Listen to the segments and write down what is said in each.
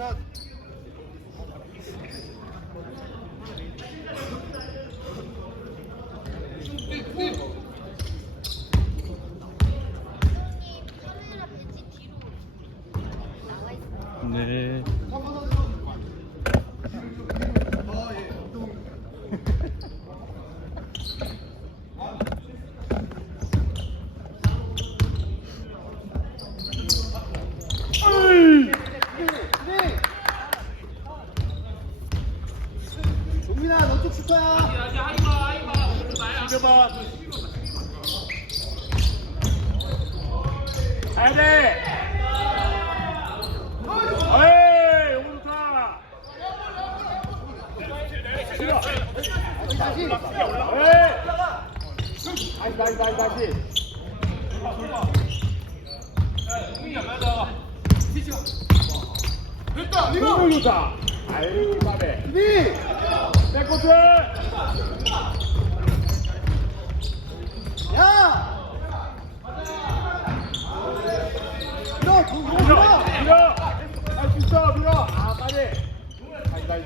Başlat.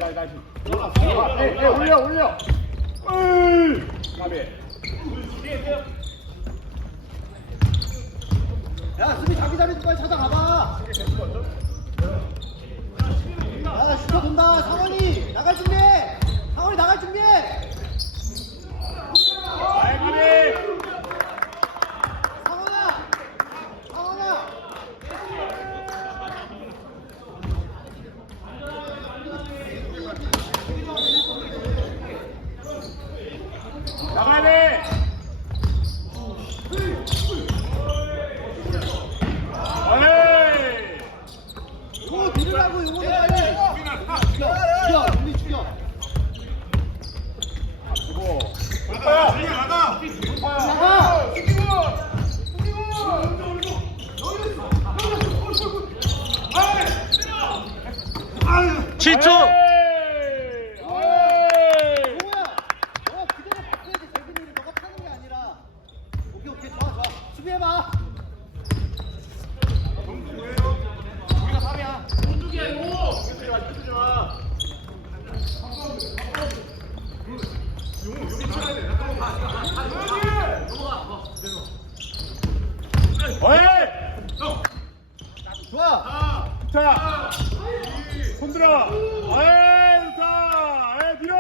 다시, 다시. 아, 에, 에, 올려, 올려. 으이, 까베. 야, 수비 자기 자리 빨리 찾아가봐. 야, 슈터 돈다. 상원이 나갈 준비해. 상원이 나갈 준비해. 아이, 까베. 상원아. 상원아. 나가야 돼. 어 이. 오, 밀으라고 용호는 빨리. 죽여, 죽여, 우리 죽여. 주고. 나가. 나가. 나가. 칠초 어이. 어이. 용호야, 너 그대로 바꿔야지. 대근이를 너가 파는 게 아니라. 오케이, 오케이, 좋아, 좋아. 수비해봐. 우리가 3이야. 어이. 좋아. 자. 손들어. 어이, 좋다. 어이, 밀어.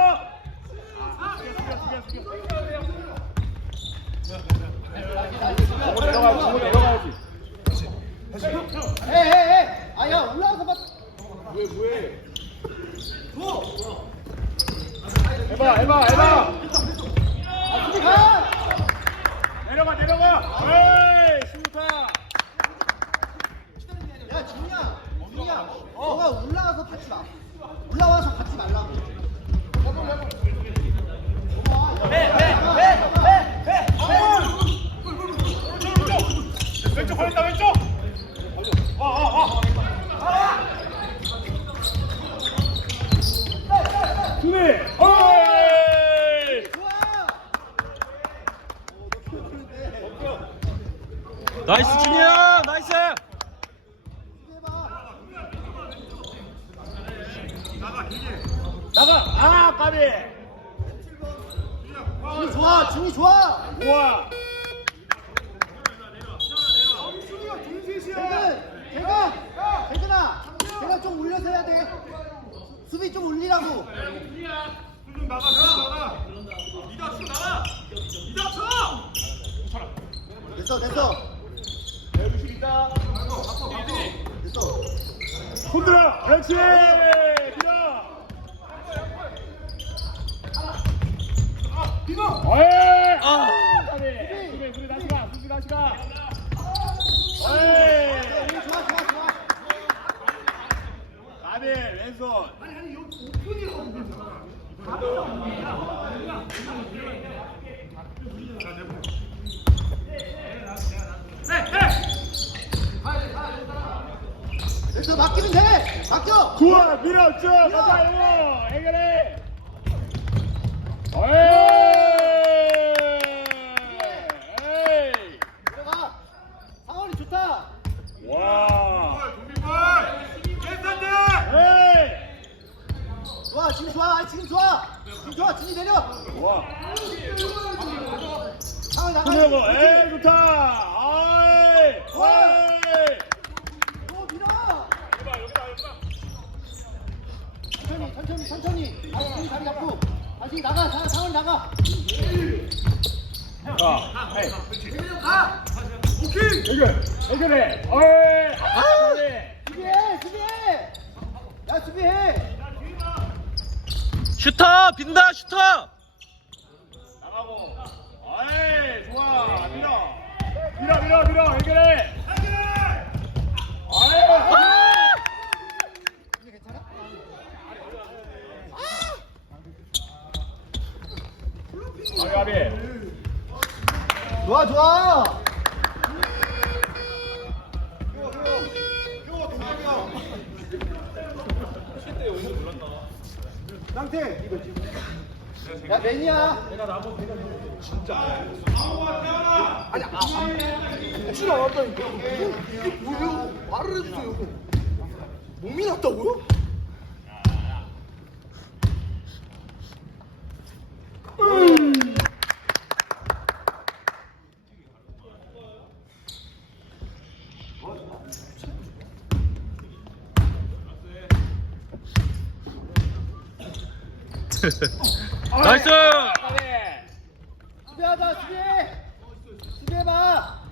아, 숙여, 숙여, 숙여, 숙여. 저거 내려가야지, 저거 내려가야지. 에이, 에이, 에이. 아, 야, 올라와서 봐. 왜, 왜? 해봐, 해봐, 해봐. 아, 수비 가. 내려가, 내려가. 어이, 좋다. 야, 진이야. 진이야. 너가 올라와서 받지 마. 올라와서 받지 말라고. 왼쪽 걸린다, 왼쪽. 와, 와, 와. 수비. 어이. 좋아. 어, 너 키워주는데. 나이스 준이야 나이스 수비해봐. 나가. 아, 까비. 진이 좋아. 진이 좋아. 우와. 대근. 대근. 대근아. 대가 좀 올려서 해야 돼. 수비 좀 올리라고. 됐어, 됐어. 됐어. 손들어. 그렇지. 밀 어. 어이. 아. 왼손. 됐어, 맡기면 돼. 맡겨. 좋아. 밀어줘. 가자 이거. 해결해. 어이. 들어가. 상원이 좋다. 와. 에이. 좋아, 지금 좋아. 아니, 지금 좋아. 지금 좋아. 진이 내려. 와. 상원이 나가. 그래 뭐. 에이 좋다. 어이. 어이. 또 밀어. 천천히. 다시 다리 잡고. 다시 나가. 자, 상원이 나가. 자, 에이. 해결. 해결해. 어이. 아. 그래. 수비해, 수비해. 야, 수비해. 슈터 빈다 슈터 나가고. 가비. 좋아 좋아 상태 이거 지금 야 매니아 줄 알았다니까. 이게 뭐예요? 말을 해주세요. 몸이 났다고요? 나이스! 수비하자 수비 수비해봐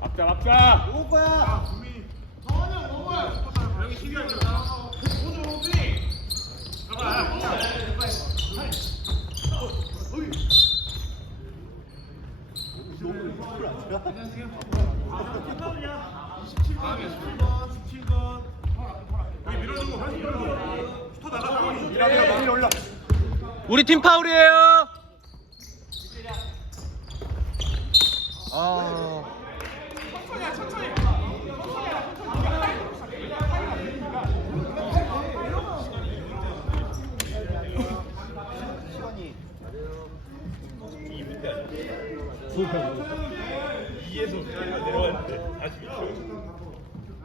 막자 막자. 누구 거야 우리 팀 파울이에요. 아.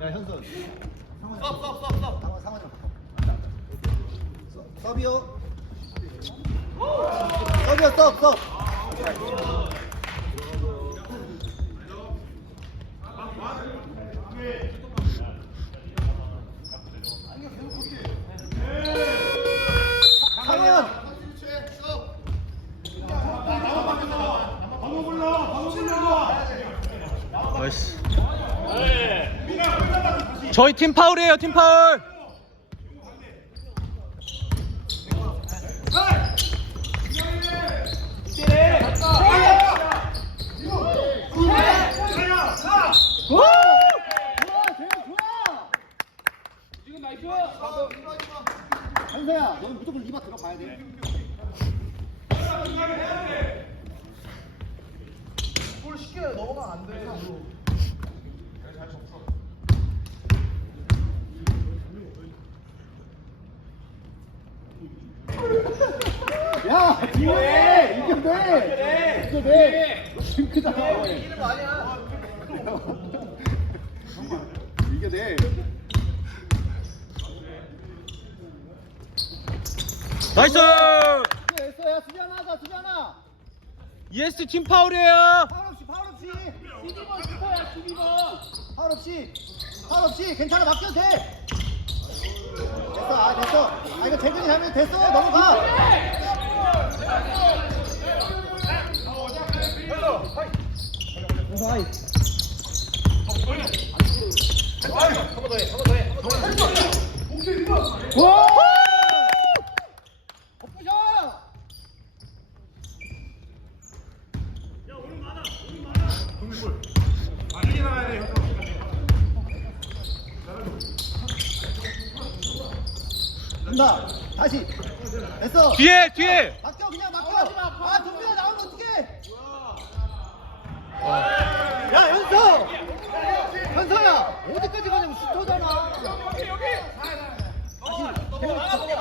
야 현선 섭섭섭섭 상원 상원 섭이요 섭섭 상원 나이스. 저희 팀 파울이에요, 팀 파울. 좋아 재현 좋아 지금 나이스. 한서야 너는 무조건 리바 들어가야 돼볼 쉽게 넘어가면 안 돼. 야, 뒤에 이겨 돼. 이겨 돼. 지금 크잖아. 이기는 거 아니야. 돼. 나이스! 됐어, 야, 수비 하나 하자, 수비 하나. ES 팀 파울이에요. 파울 없이, 파울 없이. 수비번 슈퍼야, 수비번. 파울 없이, 파울 없이. 괜찮아, 맡겨도 돼. 됐어, 아, 됐어. 아, 이거 재근이 하면 됐어, 넘어가. 넘어가. 와! 엎으 셔! 간다. 다시. 됐어. 뒤에, 뒤에. 맡겨 그냥 맡겨. 아, 동민아 나오면 어떡해? 야, 연서. 현서야, 어디까지 가냐고 슈터잖아. 다시.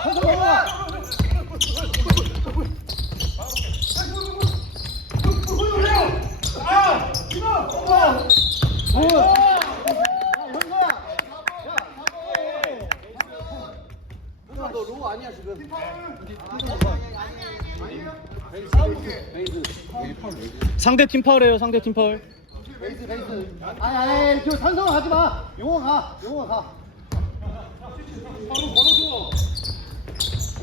현서 넘어가. 뭐야? 야, 현서야. 야, 현서야, 너 로우 아니야 지금? 상대 팀 파울이에요, 상대 팀 파울. 베이스 베이스. 아니 아니 저 산성 하지 마. 용호 가. 용호 가.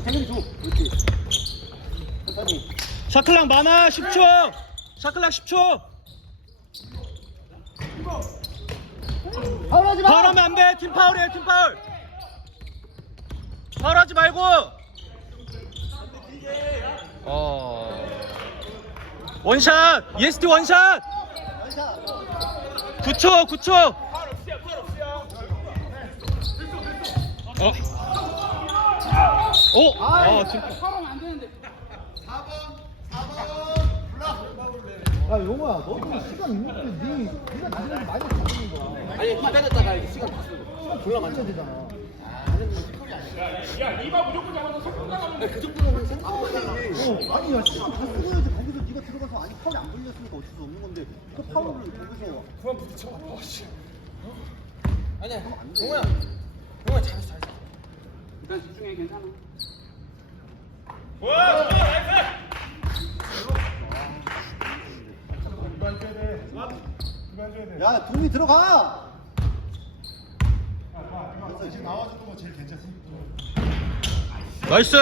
태균이 줘. 그렇지. 천천히. 샤클락 많아, 10초. 샤클락 10초. 파울하지 마. 파울하면 안 돼, 팀 파울이에요, 팀 파울. 파울하지 말고. 어. 원샷, EST 원샷. 원샷. 9초, 9초. 어. 오, 아, 되는데. 4번. 4번. 야 용호야 너도 시간 있는데 니 니가 나중에 많이 잡는 거야 아니 기다렸다가 이제 시간 다 쓰고. 시간 졸라 많이 되잖아 야 리바 무조건 잡아서 석공 나가면 그 정도는 생각보다. 어, 아니 야 시간 다 쓰고 해야지 네가 들어가서 아니 파울이 안 걸렸으니까 어쩔 수 없는 건데 그 파울을 거기서 그만 부딪혀. 아 씨. 아니야. 동호야. 동호야 잘했어 잘했어. 일단 집중해 괜찮아 야 동이 들어가 나이스